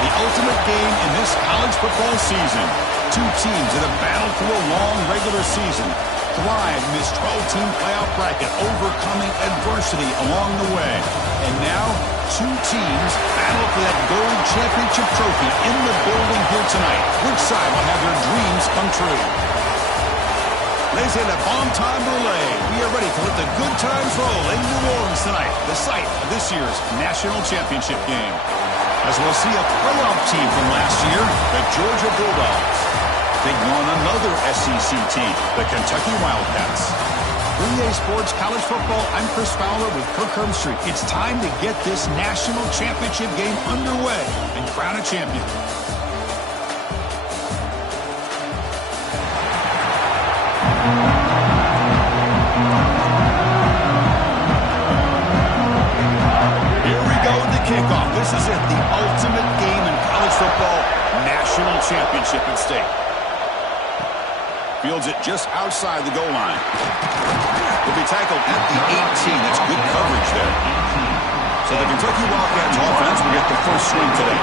The ultimate game in this college football season. Two teams that have battled through a long regular season, thrive in this 12-team playoff bracket, overcoming adversity along the way. And now, two teams battle for that gold championship trophy in the building here tonight. Which side will have their dreams come true? Ladies and gentlemen, bomb time relay. We are ready to let the good times roll in New Orleans tonight, the site of this year's national championship game. As we'll see a playoff team from last year, the Georgia Bulldogs, taking on another SEC team, the Kentucky Wildcats. 3A Sports College Football, I'm Chris Fowler with Kirk Herbstreit. It's time to get this national championship game underway and crown a champion. Here we go with the kickoff. This is it, the ultimate game in college football, national championship at stake. Fields it just outside the goal line. Will be tackled at the 18. That's good coverage there. So the Kentucky Wildcats offense will get the first swing today.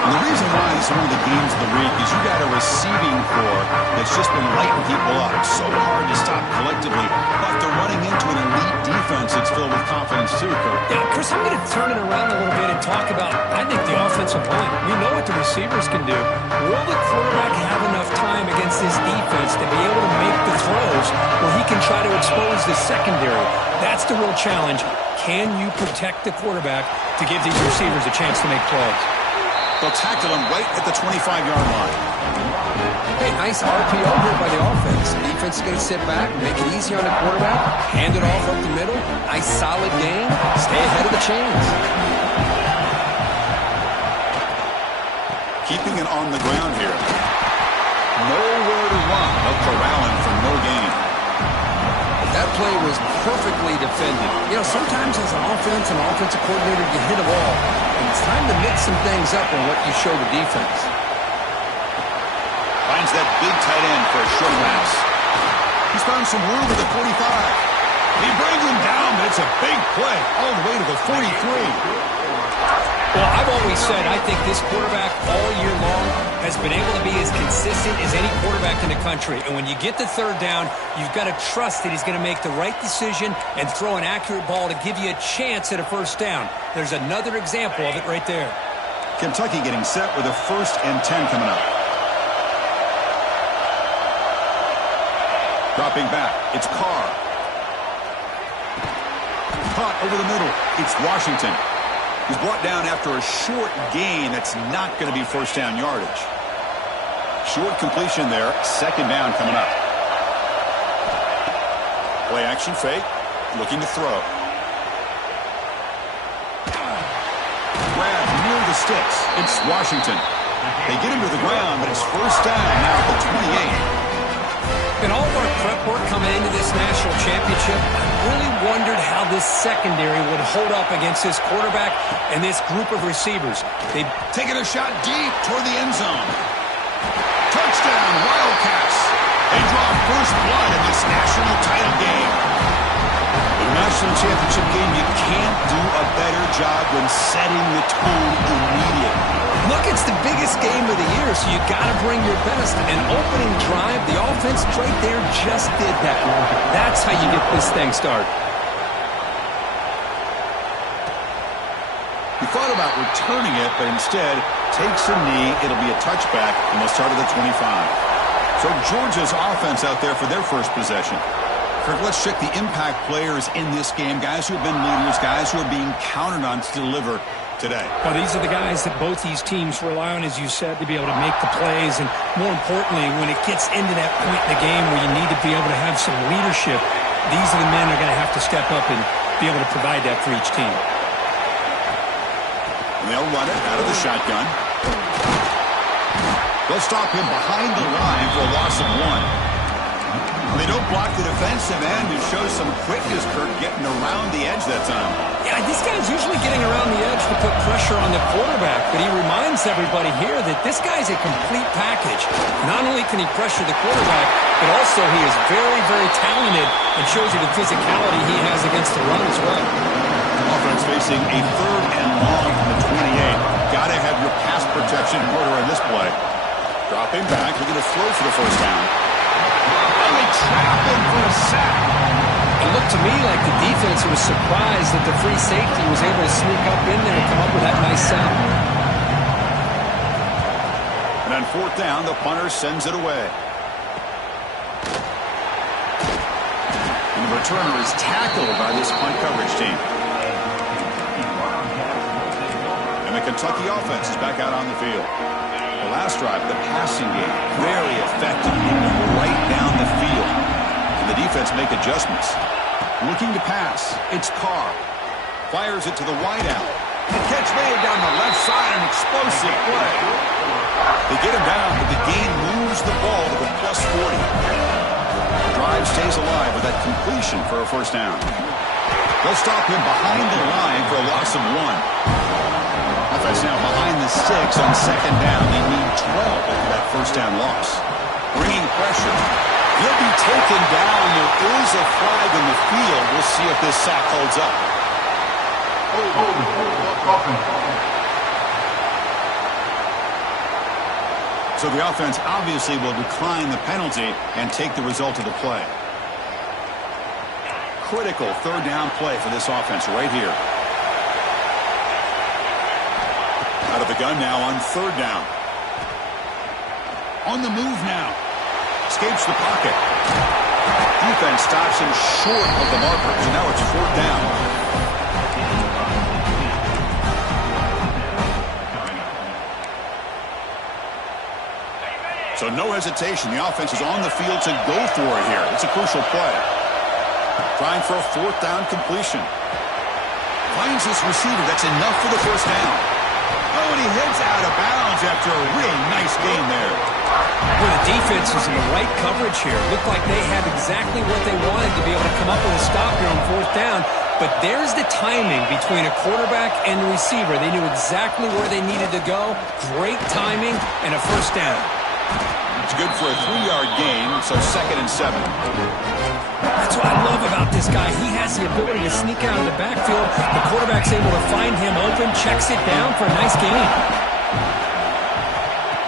And the reason why this is one of the games of the week is you got a receiving corps that's just been lighting people up. So hard to stop collectively, but they're running into an elite defense that's filled with confidence too, Kirk. Yeah, Chris, I'm going to turn it around a little bit and talk about, I think, the offensive line. We know what the receivers can do. Will the quarterback have enough time against this defense to be able to make the throws where he can try to expose the secondary? That's the real challenge. Can you protect the quarterback to give these receivers a chance to make plays? They'll tackle him right at the 25-yard line. Hey, nice RPO here by the offense. Defense is going to sit back, make it easy on the quarterback, hand it off up the middle. Nice solid game. Stay ahead of the chains. Keeping it on the ground here. Nowhere to run. They'll corral him for no gain. That play was perfectly defended. You know, sometimes as an offense and offensive coordinator, you hit a ball. And it's time to mix some things up on what you show the defense. Finds that big tight end for a short pass. He's found some room at the 45. He brings him down, but it's a big play all the way to the 43. Well, I've always said I think this quarterback all year long has been able to be as consistent as any quarterback in the country. And when you get the third down, you've got to trust that he's going to make the right decision and throw an accurate ball to give you a chance at a first down. There's another example of it right there. Kentucky getting set with a 1st and 10 coming up. Dropping back, it's Carr. Caught over the middle, it's Washington. He's brought down after a short gain that's not going to be first down yardage. Short completion there, 2nd down coming up. Play action fake, looking to throw. Grab near the sticks, it's Washington. They get him to the ground, but it's first down now at the 28. In all of our prep work coming into this national championship, I really wondered how this secondary would hold up against this quarterback and this group of receivers. They've taken a shot deep toward the end zone. Touchdown, Wildcats. They draw first blood in this national title game. The national championship game, you can't do a better job than setting the tone immediately. Look, it's the biggest game of the year, so you got to bring your best. An opening drive, the offense right there just did that. That's how you get this thing started. He thought about returning it, but instead takes a knee. It'll be a touchback, and they'll start at the 25. So Georgia's offense out there for their first possession. Kirk, let's check the impact players in this game, guys who have been leaders, guys who are being counted on to deliver today. Well, these are the guys that both these teams rely on, as you said, to be able to make the plays. And more importantly, when it gets into that point in the game where you need to be able to have some leadership, these are the men that are going to have to step up and be able to provide that for each team. And they'll run it out of the shotgun. They'll stop him behind the line for a loss of 1. They don't block the defensive end, who shows some quickness, Kirk, getting around the edge that time. Yeah, this guy's usually getting around the edge to put pressure on the quarterback, but he reminds everybody here that this guy's a complete package. Not only can he pressure the quarterback, but also he is very, very talented and shows you the physicality he has against the run as well. offense facing a 3rd and long from the 28. Got to have your pass protection in order in this play. Dropping back, looking to throw for the first down. And they trap him for a sack. It looked to me like the defense was surprised that the free safety was able to sneak up in there and come up with that nice sack. And on 4th down, the punter sends it away. And the returner is tackled by this punt coverage team. And the Kentucky offense is back out on the field. The last drive, the passing game, very effective, right down the field. And the defense make adjustments. Looking to pass, it's Carr. Fires it to the wideout. The catch made down the left side, an explosive play. They get him down, but the gain moves the ball to the +40. The drive stays alive with that completion for a first down. They'll stop him behind the line for a loss of 1. Offense now behind the 6 on 2nd down. They need 12 after that first down loss. Bringing pressure. He'll be taken down. There is a flag in the field. We'll see if this sack holds up. So the offense obviously will decline the penalty and take the result of the play. Critical 3rd down play for this offense right here. Out of the gun now on 3rd down. On the move now. Escapes the pocket. Defense stops him short of the markers, and now it's 4th down. So no hesitation. The offense is on the field to go for it here. It's a crucial play. Trying for a 4th down completion. Finds this receiver. That's enough for the first down. Oh, and he heads out of bounds after a really nice game there. Well, the defense was in the right coverage here. Looked like they had exactly what they wanted to be able to come up with a stop here on 4th down. But there's the timing between a quarterback and the receiver. They knew exactly where they needed to go. Great timing and a first down. It's good for a 3-yard gain, so 2nd and 7. That's what I love about this guy. He has the ability to sneak out of the backfield. The quarterback's able to find him open, checks it down for a nice gain.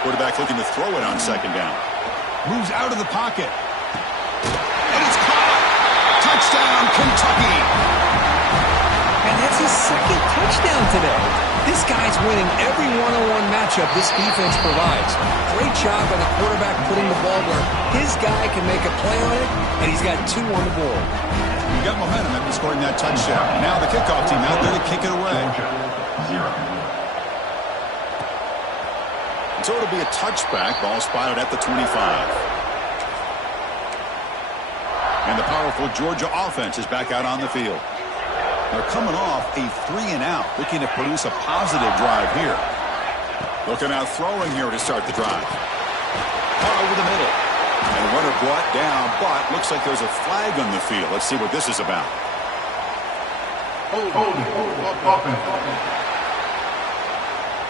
Quarterback looking to throw it on 2nd down. Moves out of the pocket. And it's caught. Touchdown, Kentucky. And that's his 2nd touchdown today. This guy's winning every one-on-one matchup this defense provides. Great job by the quarterback putting the ball where his guy can make a play on it, and he's got 2 on the board. You got momentum after scoring that touchdown. Now the kickoff team out there to kick it away. So it'll be a touchback. Ball spotted at the 25. And the powerful Georgia offense is back out on the field. They're coming off a 3-and-out, looking to produce a positive drive here. Looking out throwing here to start the drive. Caught over the middle. And runner brought down, but looks like there's a flag on the field. Let's see what this is about.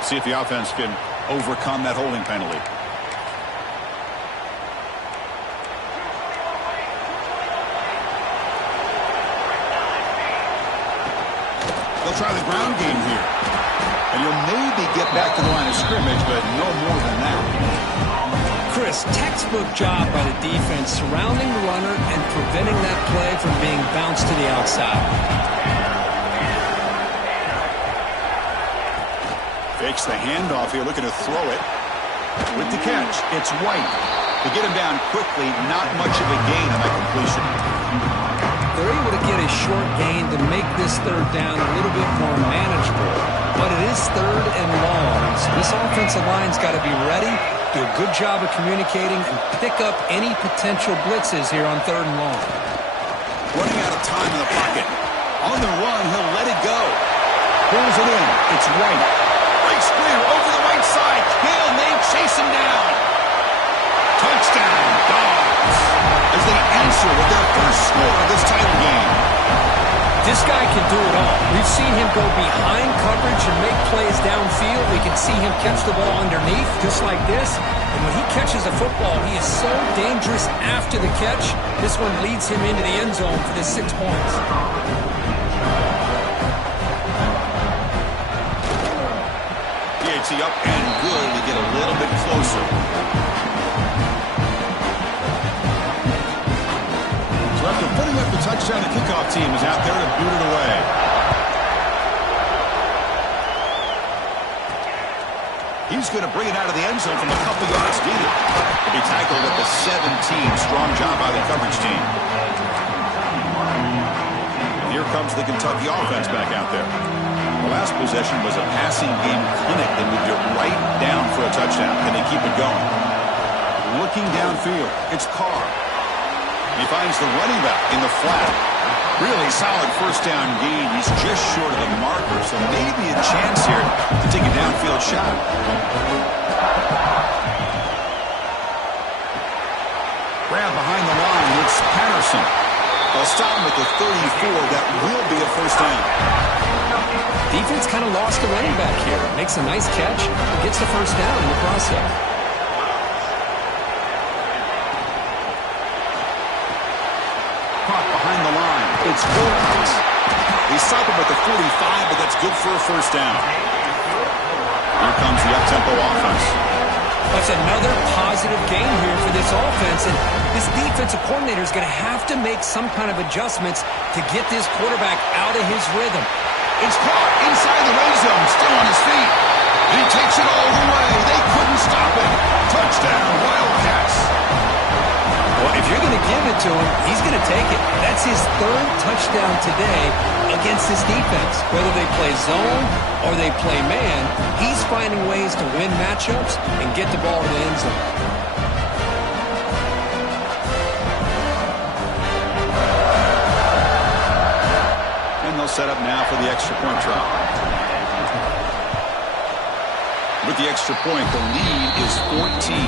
See if the offense can overcome that holding penalty. They'll try the ground game here. And you'll maybe get back to the line of scrimmage, but no more than that. Chris, textbook job by the defense surrounding the runner and preventing that play from being bounced to the outside. Fakes the handoff here, looking to throw it. With the catch, it's White. To get him down quickly, not much of a gain on that completion. They're able to get a short gain to make this 3rd down a little bit more manageable. But it is 3rd and long. So this offensive line's got to be ready, do a good job of communicating, and pick up any potential blitzes here on 3rd and long. Running out of time in the pocket. On the run, he'll let it go. Pulls it in. It's White. Great screen over the right side. Hill, and they chase him down. Touchdown, Dogs. As they answer with their first score of this title game. This guy can do it all. We've seen him go behind coverage and make plays downfield. We can see him catch the ball underneath, just like this. And when he catches a football, he is so dangerous after the catch. This one leads him into the end zone for the 6 points. ante up and good. We get a little bit closer. So after putting up the touchdown, the kickoff team is out there to boot it away. He's going to bring it out of the end zone from a couple yards deep. He'll be tackled at the 17. Strong job by the coverage team. And here comes the Kentucky offense back out there. The last possession was a passing game clinic. They moved it right down for a touchdown. Can they keep it going? Looking downfield, it's Carr. He finds the running back in the flat. Really solid first down gain. He's just short of the marker, so maybe a chance here to take a downfield shot. Grab behind the line. It's Patterson. They'll stop him at the 34. That will be a first down. Defense kind of lost the running back here. Makes a nice catch. Gets the first down in the process. Caught behind the line. It's Wilkins. They stop him at the 45, but that's good for a first down. Here comes the up-tempo offense. That's another positive game here for this offense, and this defensive coordinator is going to have to make some kind of adjustments to get this quarterback out of his rhythm. It's caught inside the red zone, still on his feet. And he takes it all the way. They couldn't stop it. Touchdown, Wildcats. Well, if you're going to give it to him, he's going to take it. That's his third touchdown today against this defense. Whether they play zone or they play man, he's finding ways to win matchups and get the ball in the end zone. And they'll set up now for the extra point try. With the extra point, the lead is 14.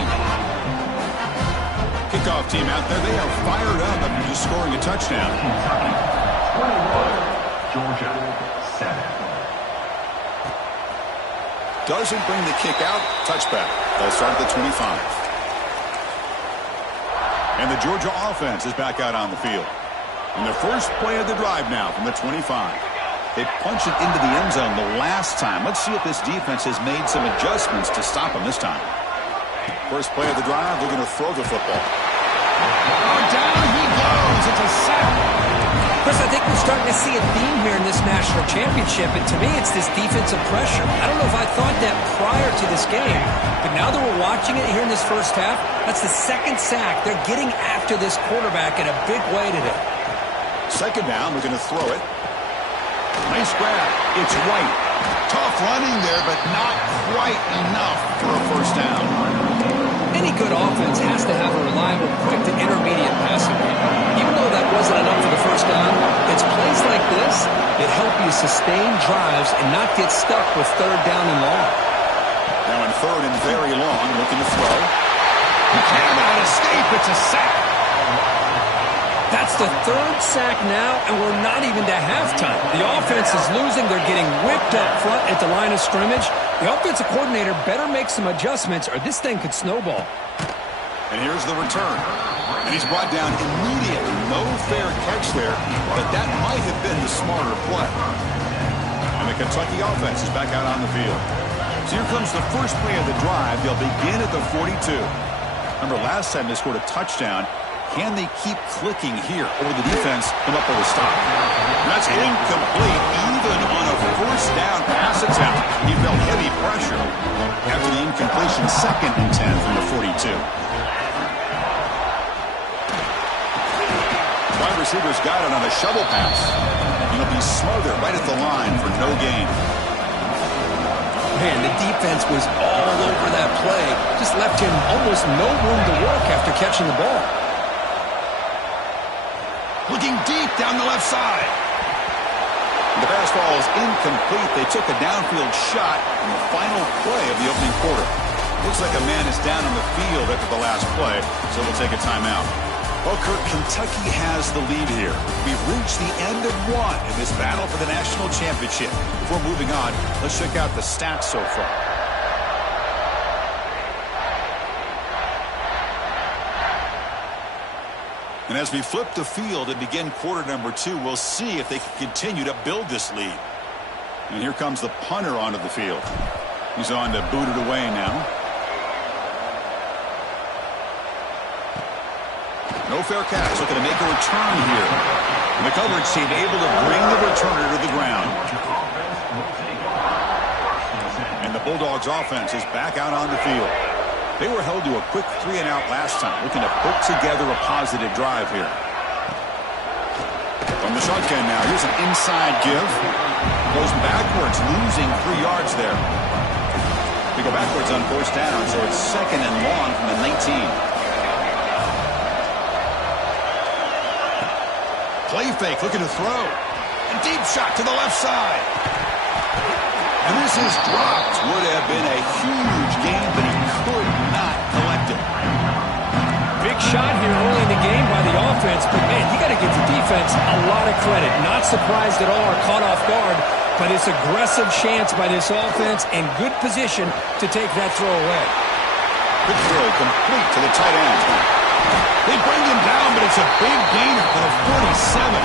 Kickoff team out there, they are fired up after just scoring a touchdown. Georgia, 7. Doesn't bring the kick out. Touchback. They'll start at the 25. And the Georgia offense is back out on the field. And the first play of the drive now from the 25. They punched it into the end zone the last time. Let's see if this defense has made some adjustments to stop them this time. First play of the drive, they're going to throw the football. Oh, down he goes. It's a sack. Chris, I think we're starting to see a theme here in this national championship, and to me it's this defensive pressure. I don't know if I thought that prior to this game, but now that we're watching it here in this first half, that's the second sack. They're getting after this quarterback in a big way today. Second down, we're going to throw it. Nice grab. It's White. Tough running there, but not quite enough for a first down. Any good offense has to have a reliable, quick to intermediate passing game. Even though that wasn't enough for the first down, it's plays like this that help you sustain drives and not get stuck with third down and long. Now in third and very long, looking to throw. He cannot escape. It's a sack. That's the third sack now, and we're not even to halftime. The offense is losing. They're getting whipped up front at the line of scrimmage. The offensive coordinator better make some adjustments, or this thing could snowball. And here's the return. And he's brought down immediately. No fair catch there, but that might have been the smarter play. And the Kentucky offense is back out on the field. So here comes the first play of the drive. They'll begin at the 42. Remember, last time they scored a touchdown. Can they keep clicking here, or will the defense come up with a stop? That's incomplete, even on a first down pass attempt. He felt heavy pressure after the incompletion. 2nd and 10 from the 42. Wide receivers got it on a shovel pass. He'll be smothered right at the line for no gain. Man, the defense was all over that play. Just left him almost no room to work after catching the ball. Looking deep down the left side. The pass ball is incomplete. They took a downfield shot in the final play of the opening quarter. Looks like a man is down on the field after the last play, so we'll take a timeout. Well, Kirk, Kentucky has the lead here. We've reached the end of one in this battle for the national championship. Before moving on, let's check out the stats so far. And as we flip the field and begin quarter number 2, we'll see if they can continue to build this lead. And here comes the punter onto the field. He's on to boot it away now. No fair catch. Looking to make a return here. And the coverage team able to bring the returner to the ground. And the Bulldogs offense is back out on the field. They were held to a quick 3-and-out last time, looking to put together a positive drive here. From the shotgun now, here's an inside give. Goes backwards, losing 3 yards there. They go backwards on first down, so it's 2nd and long from the 19. Play fake, looking to throw. A deep shot to the left side. And this is dropped. Would have been a huge gain, but he could not collect it. Big shot here early in the game by the offense, but man, you got to give the defense a lot of credit. Not surprised at all or caught off guard, but it's aggressive chance by this offense and good position to take that throw away. Good throw, complete to the tight end. They bring him down, but it's a big gainer for the 47.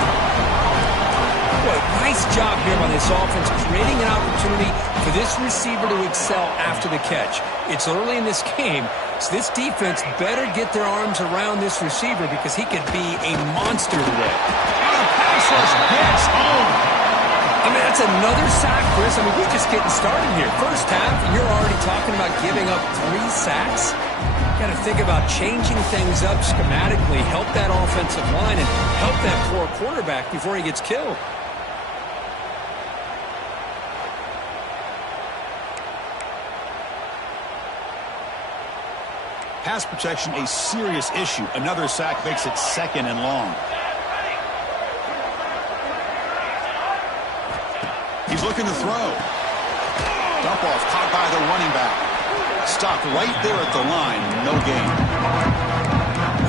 Boy, nice job here by this offense, creating an opportunity for this receiver to excel after the catch. It's early in this game, so this defense better get their arms around this receiver because he could be a monster today. And a pass rush gets home. I mean, that's another sack, Chris. I mean, we're just getting started here. First half, and you're already talking about giving up 3 sacks. Got to think about changing things up schematically, help that offensive line, and help that poor quarterback before he gets killed. Pass protection, a serious issue. Another sack makes it 2nd and long. He's looking to throw. Dump off, caught by the running back. Stopped right there at the line. No gain.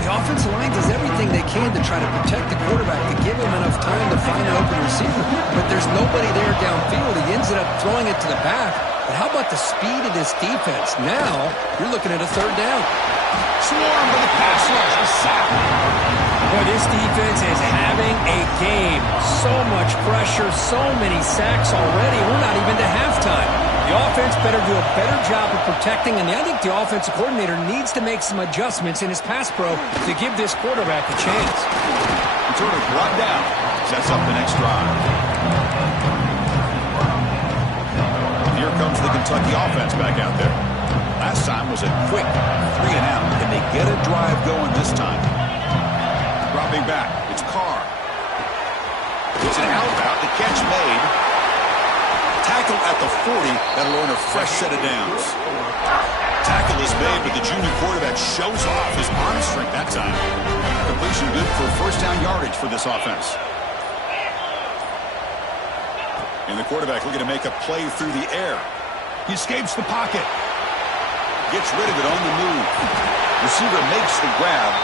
The offensive line does everything they can to try to protect the quarterback, to give him enough time to find an open receiver. But there's nobody there downfield. He ends up throwing it to the back. But how about the speed of this defense? Now, you're looking at a 3rd down. Swarm with a pass rush. A sack. Boy, this defense is having a game. So much pressure, so many sacks already. We're not even to halftime. The offense better do a better job of protecting, and I think the offensive coordinator needs to make some adjustments in his pass pro to give this quarterback a chance. Returner brought down. Sets up the next drive. Here comes the Kentucky offense back out there. Last time was a quick 3-and-out. Can they get a drive going this time? Dropping back. It's Carr. It's an out route. The catch made. Tackle at the 40. That'll earn a fresh set of downs. Tackle is made, but the junior quarterback shows off his arm strength that time. Completion good for first down yardage for this offense. And the quarterback looking to make a play through the air. He escapes the pocket. Gets rid of it on the move. Receiver makes the grab.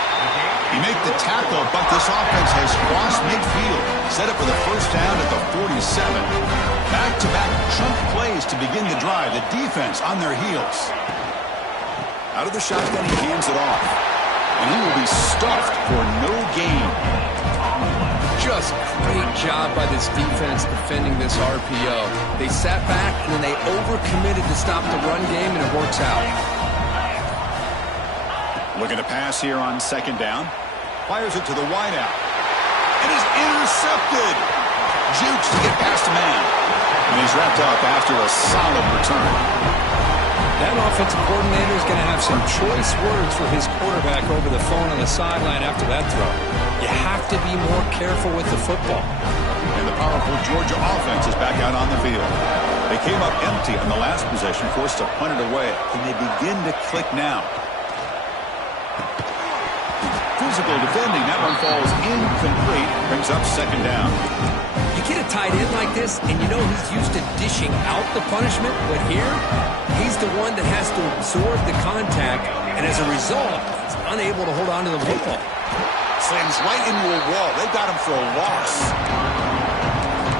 He made the tackle, but this offense has crossed midfield. Set up for the first down at the 47. Back-to-back chunk plays to begin the drive. The defense on their heels. Out of the shotgun, he hands it off. And he will be stuffed for no gain. Just great job by this defense defending this RPO. They sat back, and then they overcommitted to stop the run game, and it works out. Looking to pass here on 2nd down. Fires it to the wideout. It is intercepted. Jukes to get past a man. And he's wrapped up after a solid return. That offensive coordinator is going to have some choice words for his quarterback over the phone on the sideline after that throw. You have to be more careful with the football. And the powerful Georgia offense is back out on the field. They came up empty on the last possession, forced to punt it away. Can they begin to click now? Physical defending. That one falls incomplete. Brings up 2nd down. You get a tight end like this, and you know he's used to dishing out the punishment, but here, he's the one that has to absorb the contact, and as a result, he's unable to hold on to the football. Slams right into a wall. They got him for a loss.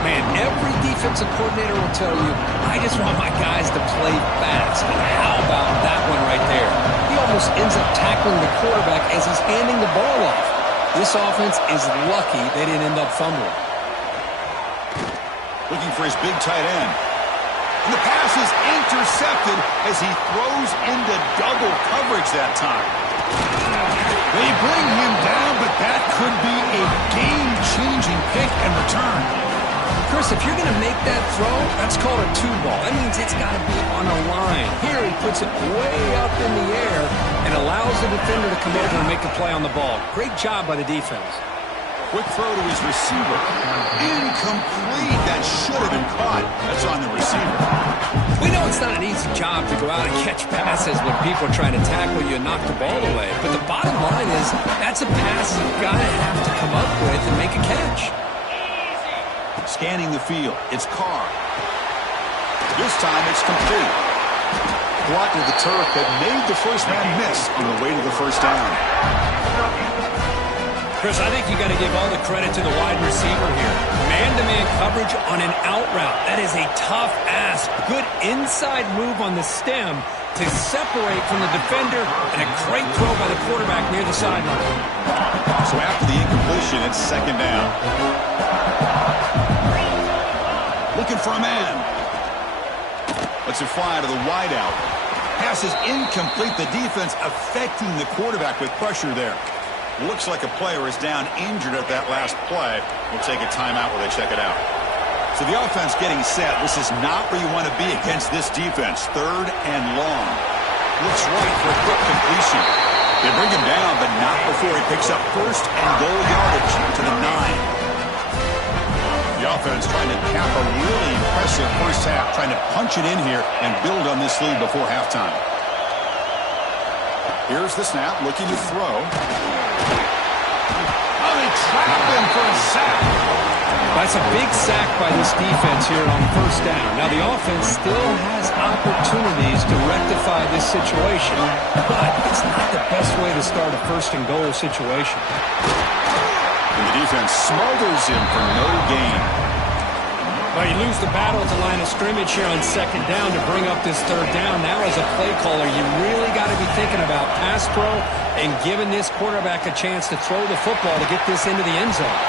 Man, every defensive coordinator will tell you, I just want my guys to play fast. And how about that one right there? He almost ends up tackling the quarterback as he's handing the ball off. This offense is lucky they didn't end up fumbling. Looking for his big tight end. And the pass is intercepted as he throws into double coverage that time. They bring him down, but that could be a game-changing pick and return. Chris, if you're going to make that throw, that's called a two ball. That means it's got to be on a line. Here he puts it way up in the air and allows the defender to come over and make a play on the ball. Great job by the defense. Quick throw to his receiver. Incomplete. That should have been caught. That's on the receiver. We know it's not an easy job to go out and catch passes when people are trying to tackle you and knock the ball away. But the bottom line is that's a pass you've got to have to come up with and make a catch. Scanning the field. It's Carr. This time it's complete. Blocked with the turf that made the first man miss on the way to the first down. Chris, I think you got to give all the credit to the wide receiver here. Man-to-man coverage on an out route. That is a tough ask. Good inside move on the stem to separate from the defender, and a great throw by the quarterback near the sideline. So after the incompletion, it's second down. Looking for a man. Lets it fly to the wideout. Pass is incomplete. The defense affecting the quarterback with pressure there. Looks like a player is down injured at that last play. We'll take a timeout while they check it out. So the offense getting set. This is not where you want to be against this defense. Third and long. Looks right for a quick completion. They bring him down, but not before he picks up first and goal yardage to the 9. The offense trying to cap a really impressive first half, trying to punch it in here and build on this lead before halftime. Here's the snap, looking to throw. Oh, they trap him for a sack. That's a big sack by this defense here on first down. Now, the offense still has opportunities to rectify this situation, but it's not the best way to start a first and goal situation. And the defense smothers him for no gain. Well, you lose the battle at the line of scrimmage here on second down to bring up this third down. Now, as a play caller, you really got to be thinking about pass throw and giving this quarterback a chance to throw the football to get this into the end zone.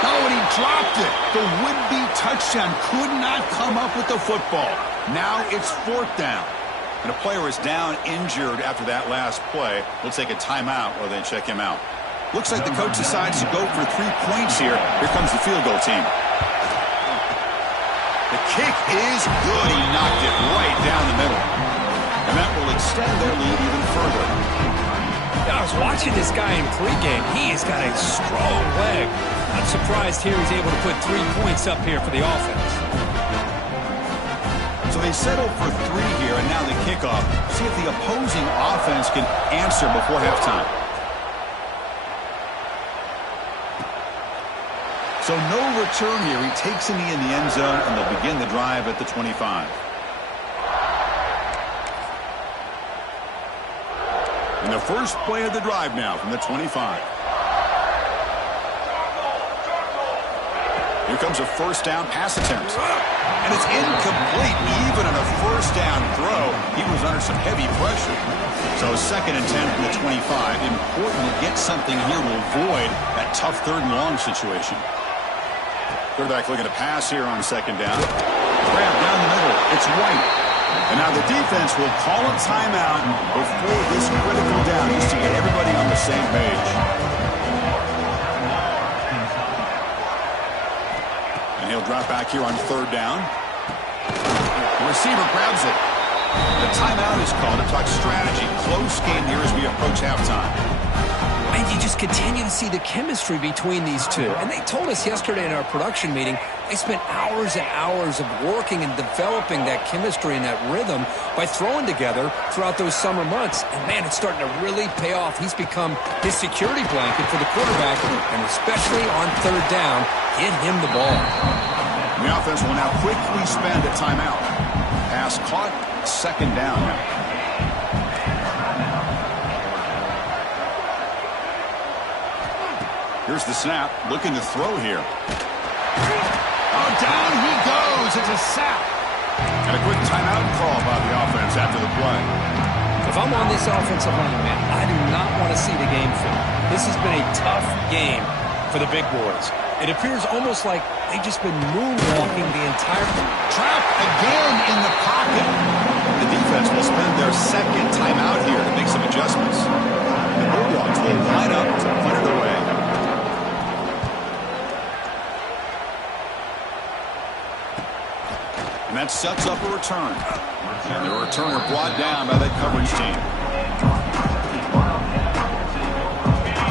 No, and he dropped it. The would-be touchdown could not come up with the football. Now it's fourth down. And a player is down injured after that last play. We'll take a timeout while they check him out. Looks like the coach decides to go for 3 points here. Here comes the field goal team. The kick is good. He knocked it right down the middle. And that will extend their lead even further. I was watching this guy in pregame. He has got a strong leg. Not surprised here he's able to put 3 points up here for the offense. So they settle for 3 here, and now the kickoff. See if the opposing offense can answer before halftime. So no return here. He takes a knee in the end zone, and they'll begin the drive at the 25. And the first play of the drive now from the 25. Here comes a first down pass attempt. And it's incomplete. Even on a first down throw, he was under some heavy pressure. So second and 10 from the 25. Important to get something here to avoid that tough third and long situation. Quarterback looking to pass here on second down. Grab down the middle. It's White. And now the defense will call a timeout before this critical down just to get everybody on the same page. And he'll drop back here on third down. The receiver grabs it. The timeout is called to talk strategy. Close game here as we approach halftime. And you just continue to see the chemistry between these two. And they told us yesterday in our production meeting, they spent hours and hours of working and developing that chemistry and that rhythm by throwing together throughout those summer months. And, man, it's starting to really pay off. He's become his security blanket for the quarterback, and especially on third down, get him the ball. The offense will now quickly spend a timeout. Pass caught, second down now. Here's the snap, looking to throw here. Oh, down he goes. It's a sack. And a quick timeout call by the offense after the play. If I'm on this offensive line, man, I do not want to see the game film. This has been a tough game for the big boys. It appears almost like they've just been moonwalking the entire... Trapped again in the pocket. The defense will spend their second timeout here to make some adjustments. The Bulldogs will line up to punt it away. And that sets up a return. And the returner brought down by that coverage team.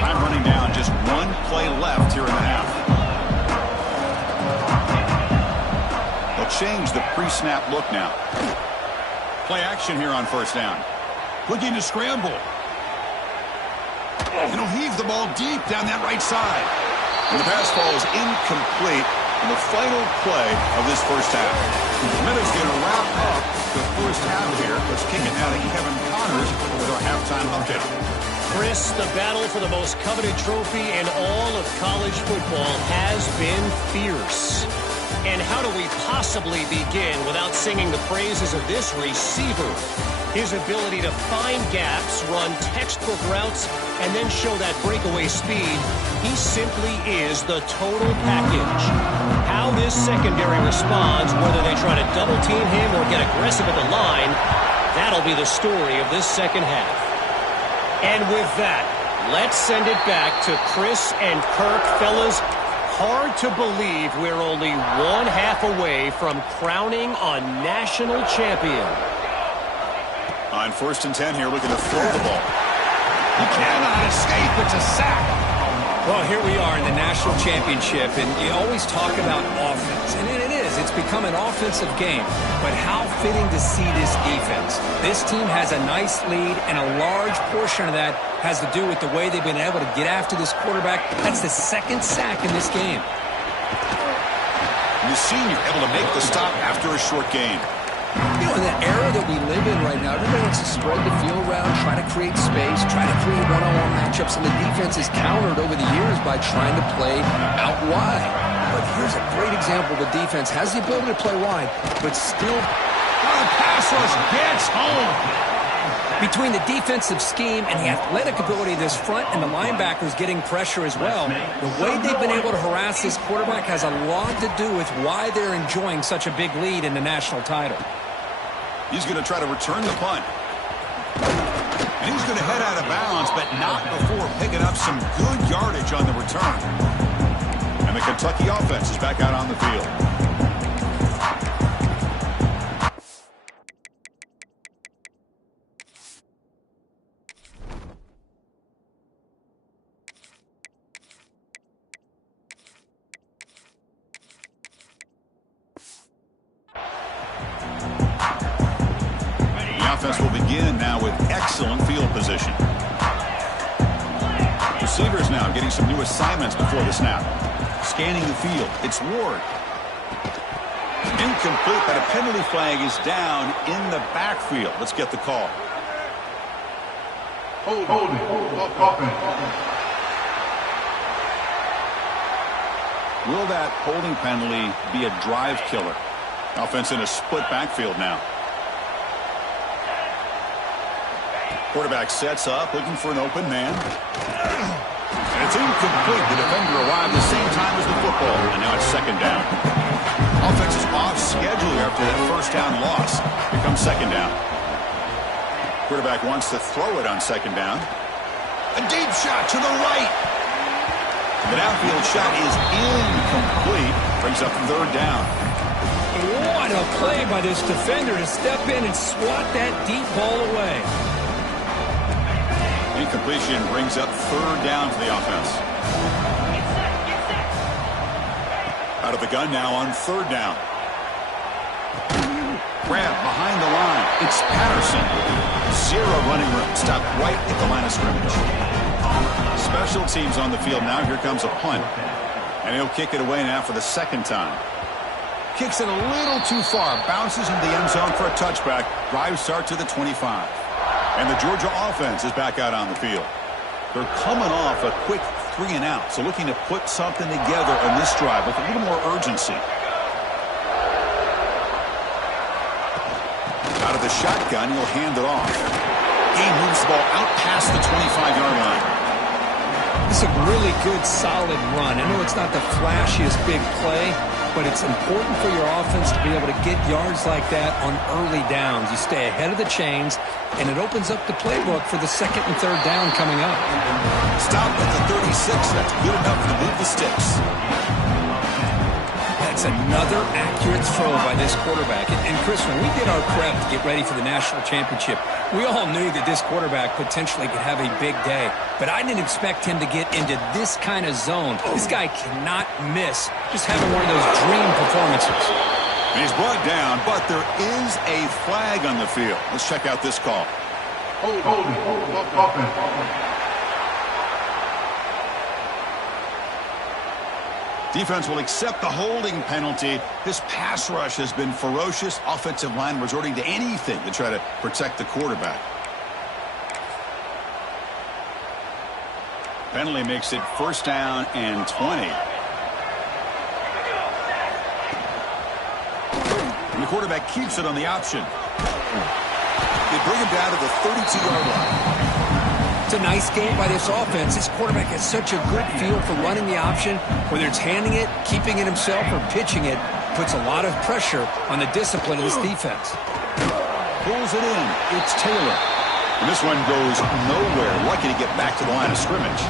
Time running down, just one play left here in the half. They'll change the pre-snap look now. Play action here on first down. Looking to scramble. And he'll heave the ball deep down that right side. And the pass falls incomplete in the final play of this first half. Minutes going to wrap up the first half here. Let's kick it now to Kevin Connors with our halftime update. Chris, the battle for the most coveted trophy in all of college football has been fierce. And how do we possibly begin without singing the praises of this receiver? His ability to find gaps, run textbook routes, and then show that breakaway speed. He simply is the total package. How this secondary responds, whether they try to double team him or get aggressive at the line, that'll be the story of this second half. And with that, let's send it back to Chris and Kirk. Fellas, hard to believe we're only one half away from crowning a national champion. On 1st and 10 here, looking to throw the ball. He cannot escape. It's a sack. Well, here we are in the national championship, and you always talk about offense. And it is. It's become an offensive game. But how fitting to see this defense. This team has a nice lead, and a large portion of that has to do with the way they've been able to get after this quarterback. That's the second sack in this game. The senior able to make the stop after a short gain. You know, in the era that we live in right now, everybody wants to spread the field around, try to create space, try to create one-on-one matchups, and the defense is countered over the years by trying to play out wide. But here's a great example. The defense has the ability to play wide, but still... The pass rush gets home. Between the defensive scheme and the athletic ability of this front and the linebackers getting pressure as well, the way they've been able to harass this quarterback has a lot to do with why they're enjoying such a big lead in the national title. He's going to try to return the punt. And he's going to head out of bounds, but not before picking up some good yardage on the return. And the Kentucky offense is back out on the field. Offense will begin now with excellent field position. Receivers now getting some new assignments before the snap. Scanning the field. It's Ward. Incomplete, but a penalty flag is down in the backfield. Let's get the call. Holding. Will that holding penalty be a drive killer? Offense in a split backfield now. Quarterback sets up, looking for an open man. And it's incomplete. The defender arrived the same time as the football, and now it's second down. Offense is off schedule after that first down loss. Here comes second down. Quarterback wants to throw it on second down. A deep shot to the right. The downfield shot is incomplete. Brings up third down. What a play by this defender to step in and swat that deep ball away. Incompletion brings up third down for the offense. Out of the gun now on third down. Grab behind the line. It's Patterson. Zero running room. Stopped right at the line of scrimmage. Special teams on the field now. Here comes a punt. And he'll kick it away now for the second time. Kicks it a little too far. Bounces into the end zone for a touchback. Drive start to the 25. And the Georgia offense is back out on the field. They're coming off a quick 3-and-out, so looking to put something together on this drive with a little more urgency. Out of the shotgun, he'll hand it off. He moves the ball out past the 25-yard line. This That's a really good, solid run. I know it's not the flashiest big play, but it's important for your offense to be able to get yards like that on early downs. You stay ahead of the chains, and it opens up the playbook for the second and third down coming up. Stop at the 36. That's good enough to move the sticks. That's another accurate throw by this quarterback. And Chris, when we did our prep to get ready for the national championship, we all knew that this quarterback potentially could have a big day. But I didn't expect him to get into this kind of zone. This guy cannot miss just having one of those dream performances. And he's brought down, but there is a flag on the field. Let's check out this call. Defense will accept the holding penalty. This pass rush has been ferocious. Offensive line resorting to anything to try to protect the quarterback. Penalty makes it first down and 20. And the quarterback keeps it on the option. They bring him down to the 32-yard line. It's a nice game by this offense. This quarterback has such a good feel for running the option. Whether it's handing it, keeping it himself, or pitching it, puts a lot of pressure on the discipline of this defense. Pulls it in. It's Taylor. And this one goes nowhere. Lucky to get back to the line of scrimmage.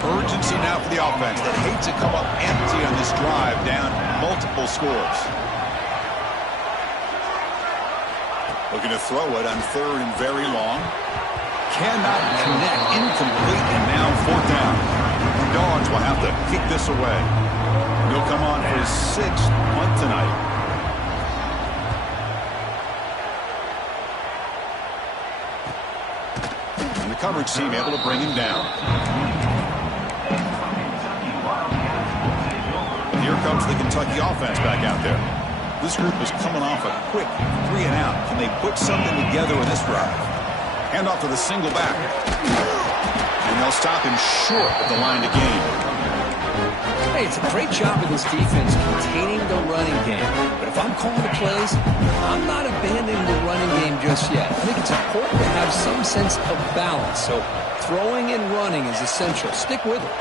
Urgency now for the offense. They hate to come up empty on this drive, down multiple scores. Looking to throw it on third and very long. Cannot connect, incomplete, and now fourth down. The Dogs will have to kick this away. He'll come on for his sixth punt tonight. And the coverage team able to bring him down. Here comes the Kentucky offense back out there. This group is coming off a quick 3 and out. Can they put something together with this drive? Hand off to the single back. And they'll stop him short at the line to gain. Hey, it's a great job of this defense containing the running game. But if I'm calling the plays, I'm not abandoning the running game just yet. I think it's important to have some sense of balance. So throwing and running is essential. Stick with it.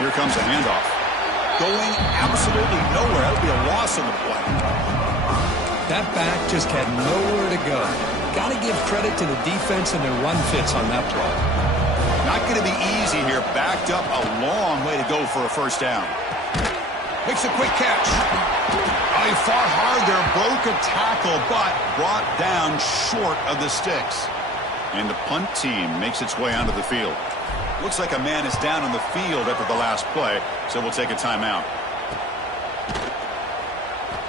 Here comes a handoff. Going absolutely nowhere. That would be a loss on the play. That back just had nowhere to go. Got to give credit to the defense and their run fits on that play. Not going to be easy here. Backed up a long way to go for a first down. Makes a quick catch. Oh, he fought hard there. Broke a tackle, but brought down short of the sticks. And the punt team makes its way onto the field. Looks like a man is down on the field after the last play, so we'll take a timeout.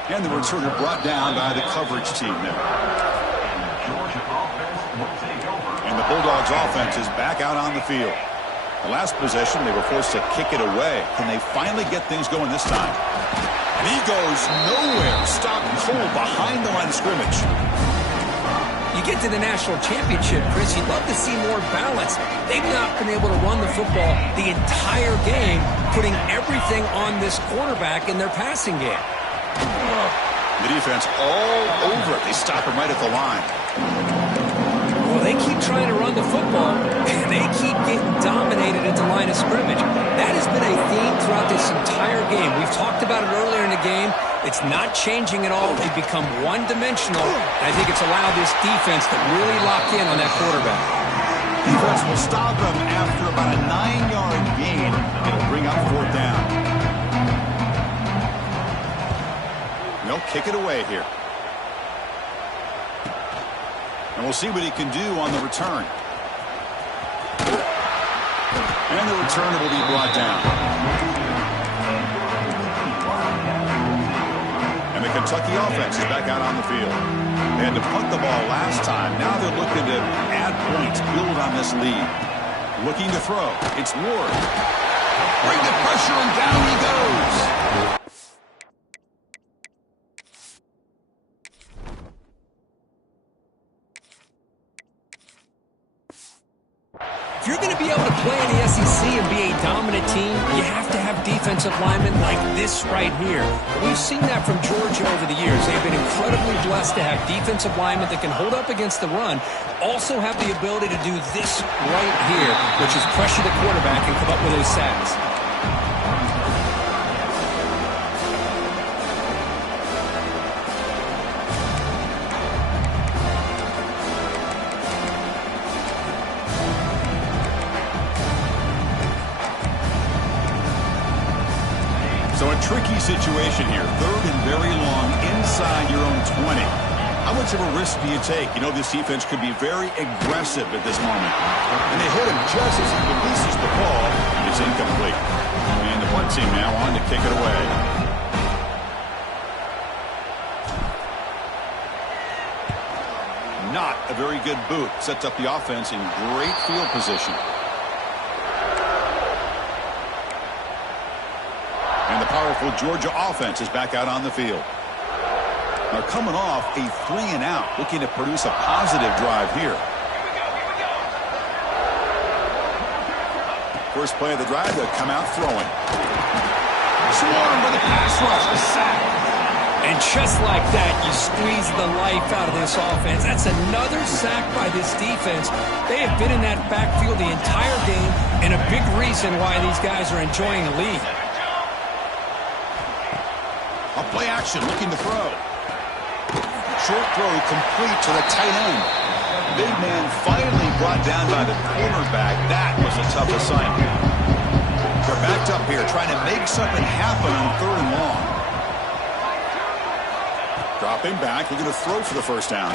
And the returner brought down by the coverage team there. And the Bulldogs offense is back out on the field. The last possession, they were forced to kick it away. Can they finally get things going this time? And he goes nowhere. Stopped cold behind the line of scrimmage. You get to the national championship, Chris, you'd love to see more balance. They've not been able to run the football the entire game, putting everything on this quarterback in their passing game. The defense all over it. They stop him right at the line. Well, they keep trying to run the football, and they keep getting dominated at the line of scrimmage. That has been a theme throughout this entire game. We've talked about it earlier in the game. It's not changing at all. They've become one-dimensional. I think it's allowed this defense to really lock in on that quarterback. Defense will stop him after about a 9-yard gain. It'll bring up fourth down. They'll kick it away here. And we'll see what he can do on the return. And the return will be brought down. And the Kentucky offense is back out on the field. They had to punt the ball last time. Now they're looking to add points, build on this lead. Looking to throw. It's Ward. Bring the pressure, and down he goes. If you're going to be able to play in the SEC and be a dominant team, you have to have defensive linemen like this right here. We've seen that from Georgia over the years. They've been incredibly blessed to have defensive linemen that can hold up against the run, also have the ability to do this right here, which is pressure the quarterback and come up with those sacks. So a tricky situation here. 3rd and very long inside your own 20. How much of a risk do you take? You know, this defense could be very aggressive at this moment. And they hit him just as he releases the ball. It's incomplete. And the punt team now on to kick it away. Not a very good boot. Sets up the offense in great field position. And the powerful Georgia offense is back out on the field. Now coming off a 3-and-out, looking to produce a positive drive here. First play of the drive, they'll come out throwing. Swarmed by the pass rush, a sack. And just like that, you squeeze the life out of this offense. That's another sack by this defense. They have been in that backfield the entire game, and a big reason why these guys are enjoying the lead. A play action, looking to throw. Short throw complete to the tight end. Big man finally brought down by the cornerback. That was a tough assignment. They're backed up here, trying to make something happen on 3rd and long. Dropping back, looking to throw for the first down.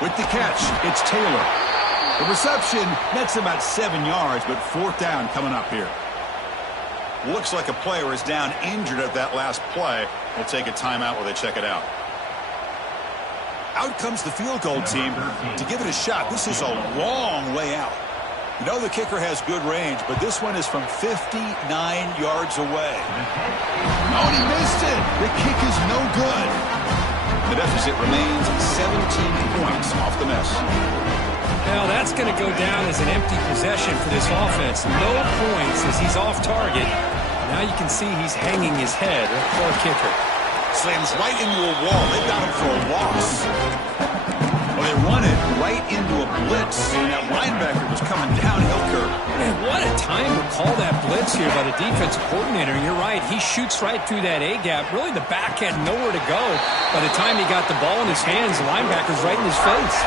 With the catch, it's Taylor. The reception, that's about 7 yards, but 4th down coming up here. Looks like a player is down injured at that last play. We'll take a timeout while they check it out. Out comes the field goal team to give it a shot. This is a long way out. You know the kicker has good range, but this one is from 59 yards away. Oh, and he missed it. The kick is no good. The deficit remains 17 points off the miss. Now that's going to go down as an empty possession for this offense. No points as he's off target. Now you can see he's hanging his head. Poor kicker. Slams right into a wall. They got him for a loss. Well, they run it right into a blitz. And that linebacker was coming downhill curve. Man, what a time to call that blitz here by the defensive coordinator. You're right. He shoots right through that A-gap. Really, the back had nowhere to go. By the time he got the ball in his hands, the linebacker's right in his face.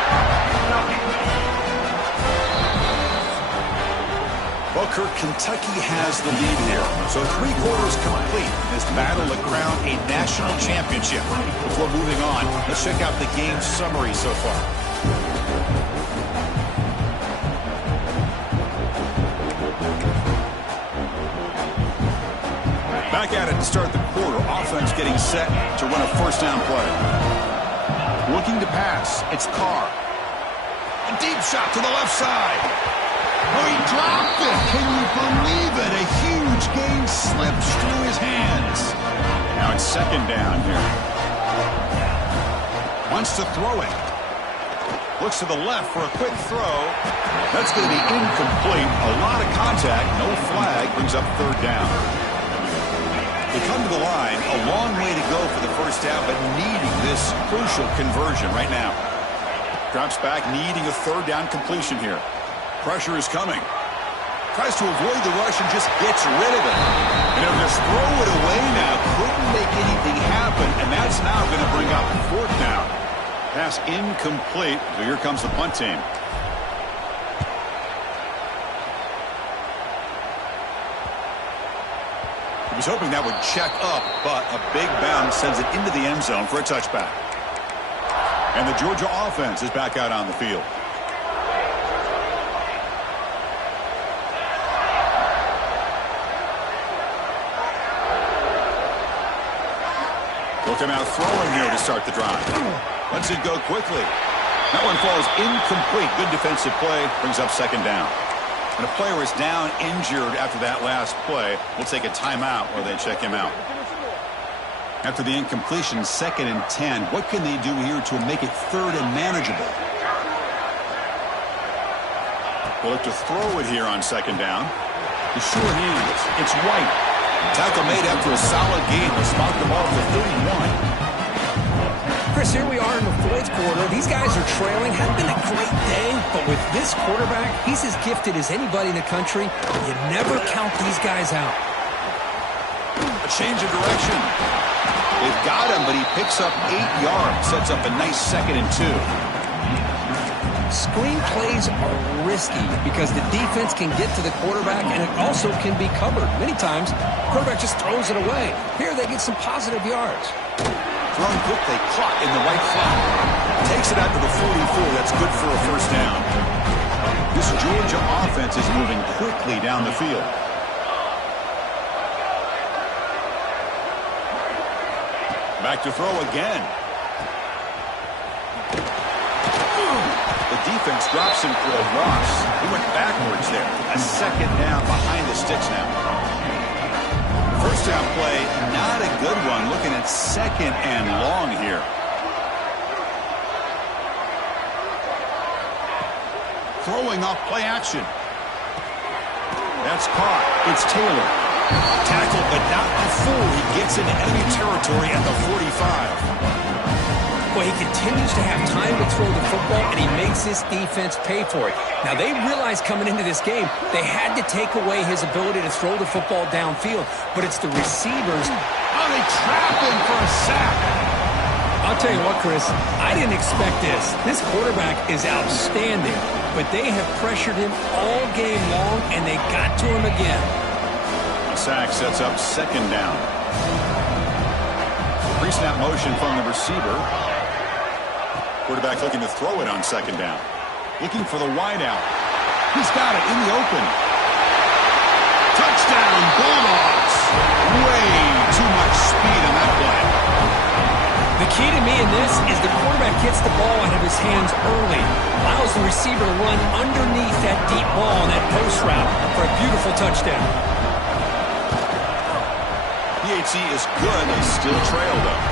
Well, Kirk, Kentucky has the lead here. So 3 quarters complete in this battle to crown a national championship. Before moving on, let's check out the game summary so far. Back at it to start the quarter. Offense getting set to run a first down play. Looking to pass. It's Carr. A deep shot to the left side. Oh, he dropped it. Can you believe it? A huge gain slips through his hands. Now it's 2nd down here. Wants to throw it. Looks to the left for a quick throw. That's going to be incomplete. A lot of contact. No flag. Brings up 3rd down. They come to the line. A long way to go for the first down, but needing this crucial conversion right now. Drops back, needing a 3rd down completion here. Pressure is coming. Tries to avoid the rush and just gets rid of it. And he'll just throw it away now. Couldn't make anything happen. And that's now going to bring up 4th down. Pass incomplete. So here comes the punt team. He was hoping that would check up, but a big bounce sends it into the end zone for a touchback. And the Georgia offense is back out on the field. Look him out throwing here to start the drive. Lets it go quickly. That one falls incomplete. Good defensive play. Brings up 2nd down. And a player is down injured after that last play. We'll take a timeout while they check him out. After the incompletion, 2nd and 10. What can they do here to make it 3rd and manageable? We'll look to throw it here on second down. The sure hands. It's White. Tackle made after a solid game. They'll spot the ball at the 31. Chris, here we are in the fourth quarter. These guys are trailing. Hadn't been a great day, but with this quarterback, he's as gifted as anybody in the country. You never count these guys out. A change of direction. They've got him, but he picks up 8 yards. Sets up a nice 2nd and 2. Screen plays are risky because the defense can get to the quarterback, and it also can be covered. Many times, the quarterback just throws it away. Here, they get some positive yards. Thrown quickly, caught in the right flat. Takes it out to the 44. That's good for a first down. This Georgia offense is moving quickly down the field. Back to throw again. The defense drops him for a loss. He went backwards there. A 2nd down behind the sticks now. First down play, not a good one. Looking at 2nd and long here. Throwing off play action. That's caught. It's Taylor. Tackled, but not before he gets into enemy territory at the 45. Well, he continues to have time to throw the football, and he makes this defense pay for it. Now, they realized coming into this game they had to take away his ability to throw the football downfield, but it's the receivers. Oh, they trap him for a sack. I'll tell you what, Chris, I didn't expect this. This quarterback is outstanding, but they have pressured him all game long, and they got to him again. A sack sets up 2nd down. Pre-snap motion from the receiver. Quarterback looking to throw it on 2nd down. Looking for the wide out. He's got it in the open. Touchdown, Bulldogs. Way too much speed on that play. The key to me in this is the quarterback gets the ball out of his hands early. Allows the receiver to run underneath that deep ball on that post route for a beautiful touchdown. PAT is good. They still trail, though.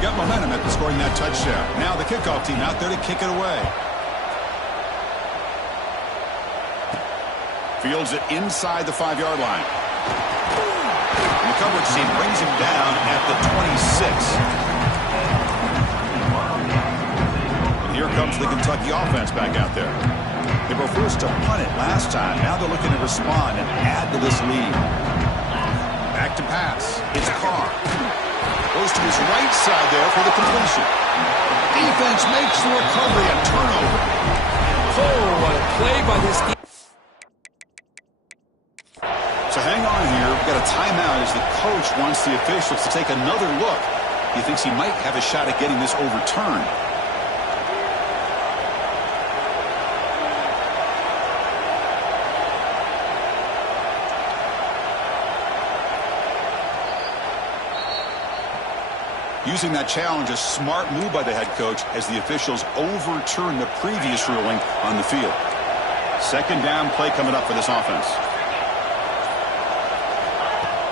Got momentum after scoring that touchdown. Now the kickoff team out there to kick it away. Fields it inside the 5-yard line. And the coverage team brings him down at the 26. And here comes the Kentucky offense back out there. They were forced to punt it last time. Now they're looking to respond and add to this lead. Back to pass. It's Carr. Goes to his right side there for the completion. Defense makes the recovery, a turnover. Oh, what a play by this defense. So hang on here. We've got a timeout as the coach wants the officials to take another look. He thinks he might have a shot at getting this overturned. Using that challenge, a smart move by the head coach as the officials overturn the previous ruling on the field. 2nd down play coming up for this offense.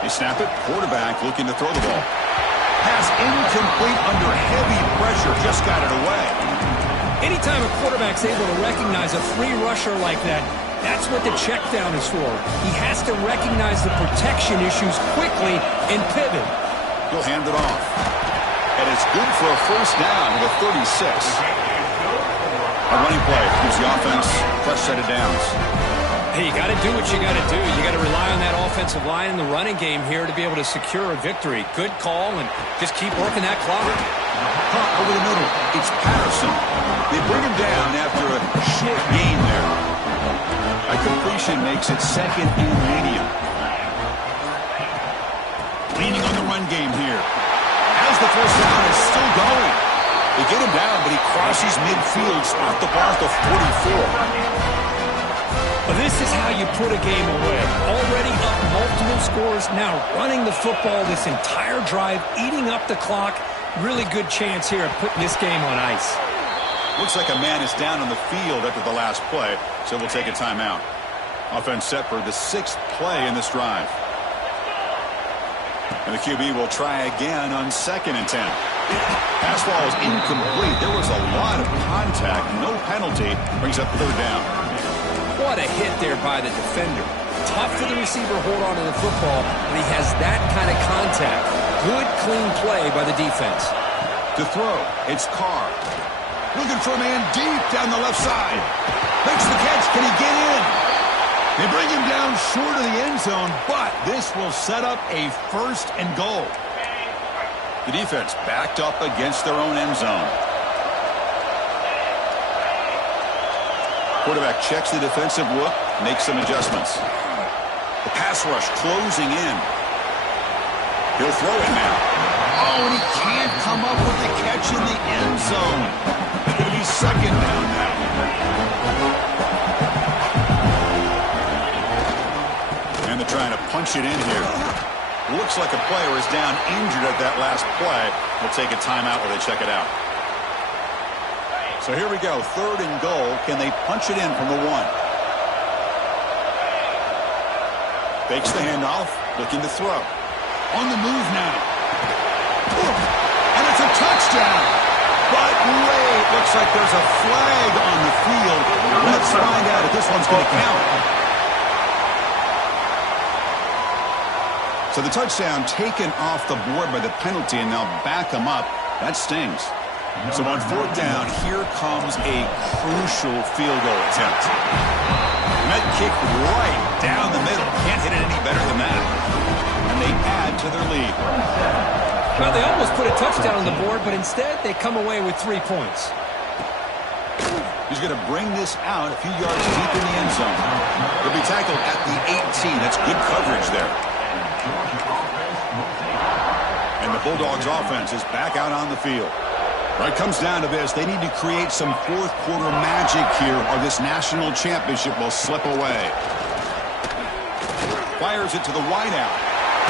They snap it. Quarterback looking to throw the ball. Pass incomplete under heavy pressure. Just got it away. Anytime a quarterback's able to recognize a free rusher like that, that's what the check down is for. He has to recognize the protection issues quickly and pivot. He'll hand it off. And it's good for a first down to the 36. A running play gives the offense fresh set of downs. Hey, you got to do what you got to do. You got to rely on that offensive line in the running game here to be able to secure a victory. Good call, and just keep working that clock. Over the middle, it's Patterson. They bring him down after a short gain there. A completion makes it 2nd and medium. Leaning on the run game here. As the first down is still going. They get him down, but he crosses midfield, spot the ball at the 44. Well, this is how you put a game away. Already up multiple scores, now running the football this entire drive, eating up the clock. Really good chance here of putting this game on ice. Looks like a man is down on the field after the last play, so we'll take a timeout. Offense set for the 6th play in this drive. And the QB will try again on 2nd and 10. Pass ball is incomplete. There was a lot of contact. No penalty. Brings up third down. What a hit there by the defender. Tough for the receiver to hold on to the football when he has that kind of contact. Good, clean play by the defense. To throw, it's Carr. Looking for a man deep down the left side. Makes the catch. Can he get in? They bring him down short of the end zone, but this will set up a first and goal. The defense backed up against their own end zone. Quarterback checks the defensive look, makes some adjustments. The pass rush closing in. He'll throw it now. Oh, and he can't come up with the catch in the end zone. It's going to be second down now. And they're trying to punch it in here. Looks like a player is down injured at that last play. We'll take a timeout while they check it out. So here we go, third and goal. Can they punch it in from the 1? Fakes the handoff, looking to throw. On the move now. And it's a touchdown. But wait, looks like there's a flag on the field. Let's find out if this one's going to count. So the touchdown taken off the board by the penalty, and they'll back him up. That stings. So on fourth down, here comes a crucial field goal attempt. That kick right down the middle. Can't hit it any better than that. And they add to their lead. Well, they almost put a touchdown on the board, but instead they come away with 3 points. He's going to bring this out a few yards deep in the end zone. He'll be tackled at the 18. That's good coverage there. And the Bulldogs offense is back out on the field. Right, comes down to this. They need to create some fourth quarter magic here or this national championship will slip away. Fires it to the wideout.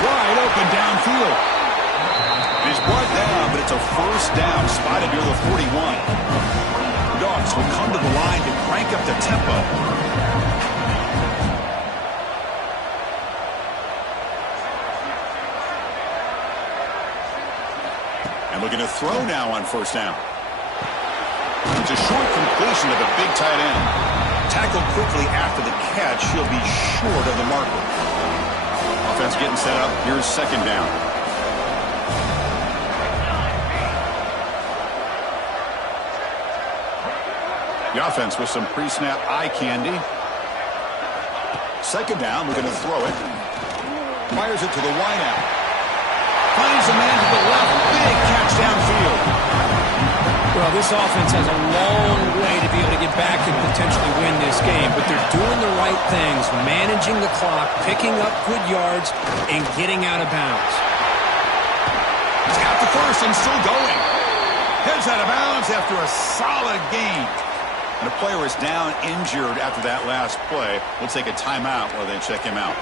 Wide open downfield. He's brought down, but it's a first down spotted near the 41. The Dogs will come to the line to crank up the tempo. And looking to throw now on first down. It's a short completion to the big tight end. Tackled quickly after the catch. He'll be short of the marker. Offense getting set up. Here's second down. The offense with some pre-snap eye candy. Second down. We're going to throw it. Fires it to the wideout. Finds a man to the left. Big catch downfield. Well, this offense has a long way to be able to get back and potentially win this game, but they're doing the right things, managing the clock, picking up good yards, and getting out of bounds. He's got the first and still going. Heads out of bounds after a solid gain. And the player is down injured after that last play. We'll take a timeout while they check him out.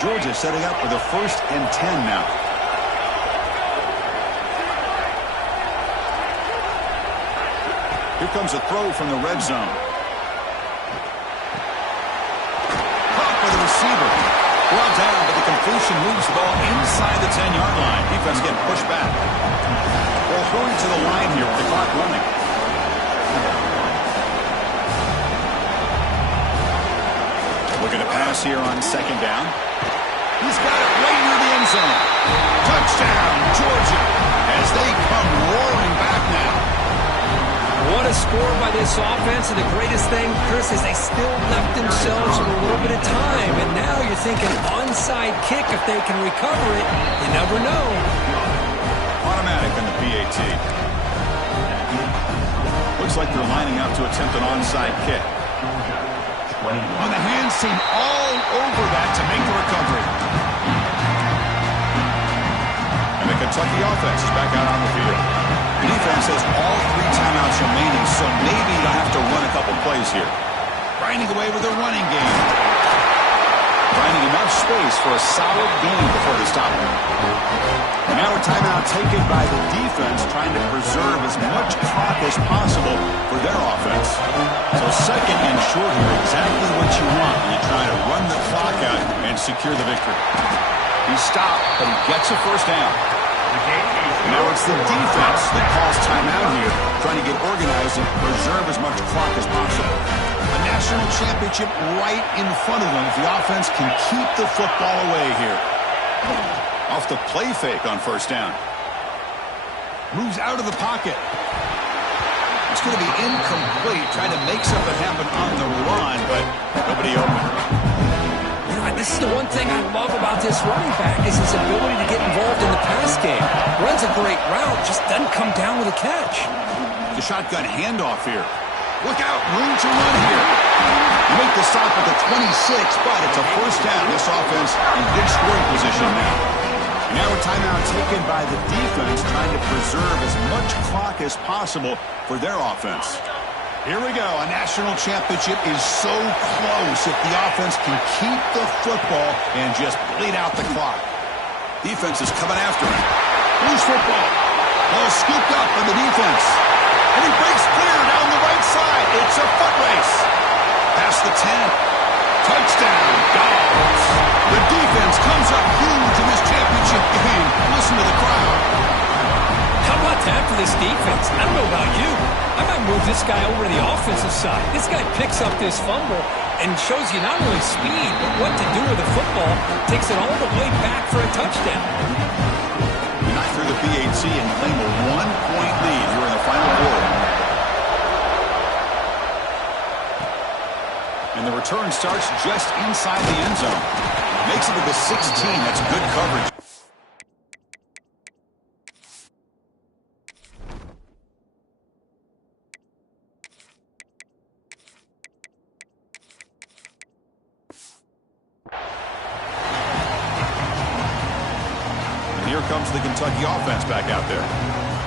Georgia setting up for the 1st and 10 now. Here comes a throw from the red zone. Caught by the receiver. Well down, but the completion moves the ball inside the 10-yard line. Defense getting pushed back. Well, hurry to the line here with the clock running. Looking to pass here on second down. He's got it right near the end zone. Touchdown, Georgia, as they come roaring back now. What a score by this offense, and the greatest thing, Chris, is they still left themselves with a little bit of time, and now you're thinking onside kick if they can recover it. You never know. Automatic in the PAT. Looks like they're lining up to attempt an onside kick. On the hands team all over that to make the recovery. And the Kentucky offense is back out on the field. The defense has all 3 timeouts remaining, so maybe they'll have to run a couple plays here. Grinding away with their running game. Finding enough space for a solid gain before they stop him. And now a timeout taken by the defense, trying to preserve as much clock as possible for their offense. So second and short here, exactly what you want when you try to run the clock out and secure the victory. He stopped, but he gets a first down. The game is Now it's the defense that calls timeout here, trying to get organized and preserve as much clock as possible. A national championship right in front of them if the offense can keep the football away here. Off the play fake on first down. Moves out of the pocket. It's going to be incomplete, trying to make something happen on the run, but nobody open. This is the one thing I love about this running back is his ability to get involved in the pass game. Runs a great route, just doesn't come down with a catch. The shotgun handoff here. Look out, room to run here. You make the stop at the 26, but it's a first down. This offense in good scoring position now. And now a timeout taken by the defense, trying to preserve as much clock as possible for their offense. Here we go. A national championship is so close if the offense can keep the football and just bleed out the clock. Defense is coming after him. Loose football. Ball scooped up by the defense. And he breaks clear down the right side. It's a foot race. Past the 10. Touchdown, Dogs. The defense comes up huge in this championship game. Listen to the crowd. How about that for this defense? I don't know about you. I might move this guy over to the offensive side. This guy picks up this fumble and shows you not only speed, but what to do with the football. Takes it all the way back for a touchdown. Not through the PAT and claim a 1-point lead here in the final quarter. And the return starts just inside the end zone. Makes it to the 16. That's good coverage. Here comes the Kentucky offense back out there.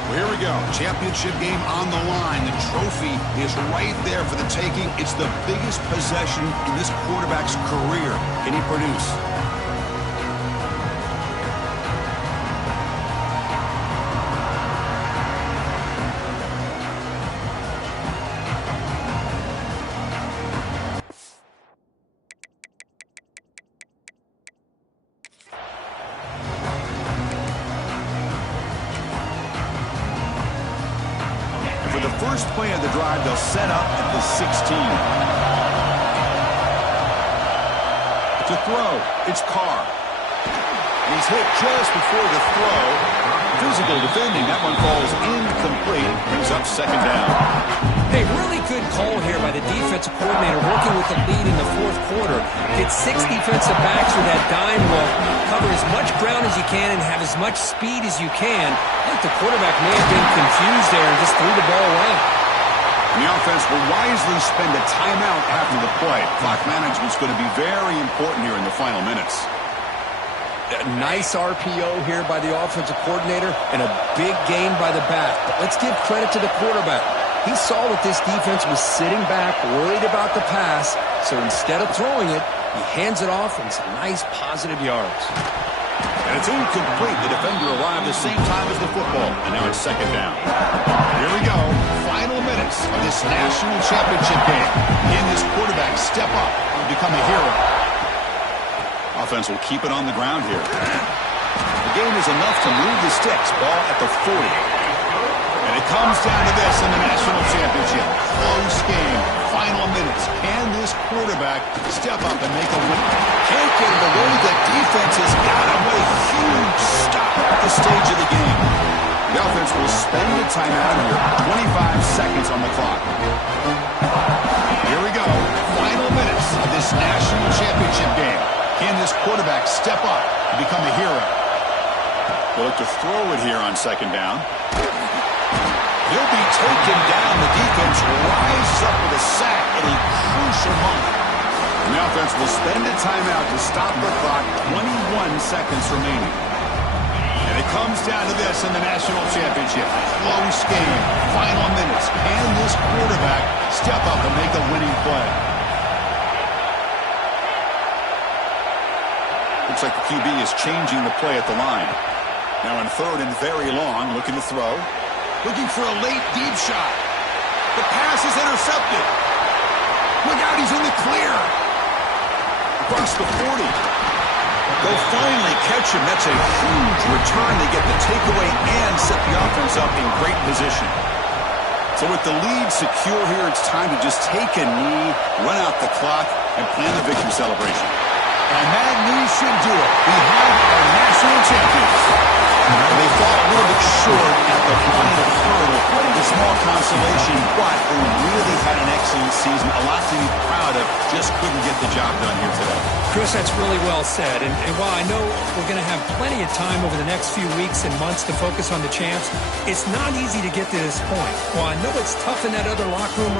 Well, here we go. Championship game on the line. The trophy is right there for the taking. It's the biggest possession in this quarterback's career. Can he produce? First play of the drive, they'll set up at the 16. To throw, it's Carr. And he's hit just before the throw. Physical defending, that one falls incomplete. Brings up second down. Hey, really good call here by the defensive coordinator working with the lead in the fourth quarter. Get 6 defensive backs with that dime look. Cover as much ground as you can and have as much speed as you can. I think the quarterback may have been confused there and just threw the ball away. And the offense will wisely spend a timeout after the play. Clock management's going to be very important here in the final minutes. A nice RPO here by the offensive coordinator and a big gain by the back. But let's give credit to the quarterback. He saw that this defense was sitting back, worried about the pass, so instead of throwing it, he hands it off and some nice positive yards. And it's incomplete. The defender arrived the same time as the football, and now it's second down. Here we go. Final minutes of this national championship game. Can this quarterback step up and become a hero? Offense will keep it on the ground here. The game is enough to move the sticks. Ball at the 40. And it comes down to this in the national championship. Close game. Final minutes. Can this quarterback step up and make a win? Can't get it away. The defense has got him with a huge stop at this stage of the game. The offense will spend a timeout here. 25 seconds on the clock. Here we go. Final minutes of this national championship game. Can this quarterback step up and become a hero? They'll look to throw it here on second down. He'll be taken down. The defense rises up with a sack at a crucial moment. And the offense will spend a timeout to stop the clock. 21 seconds remaining. And it comes down to this in the national championship. Close game. Final minutes. Can this quarterback step up and make a winning play? Looks like the QB is changing the play at the line. Now on third and very long, looking to throw. Looking for a late deep shot. The pass is intercepted. Look out, he's in the clear. Across the 40. They'll finally catch him. That's a huge return. They get the takeaway and set the offense up in great position. So with the lead secure here, it's time to just take a knee, run out the clock, and plan the victory celebration. And that knee should do it. We have our national champions. They fall a little bit short at the final hurdle. A small consolation, but who really had an excellent season. A lot to be proud of. Just couldn't get the job done here today. Chris, that's really well said. And while I know we're going to have plenty of time over the next few weeks and months to focus on the champs, it's not easy to get to this point. While I know it's tough in that other locker room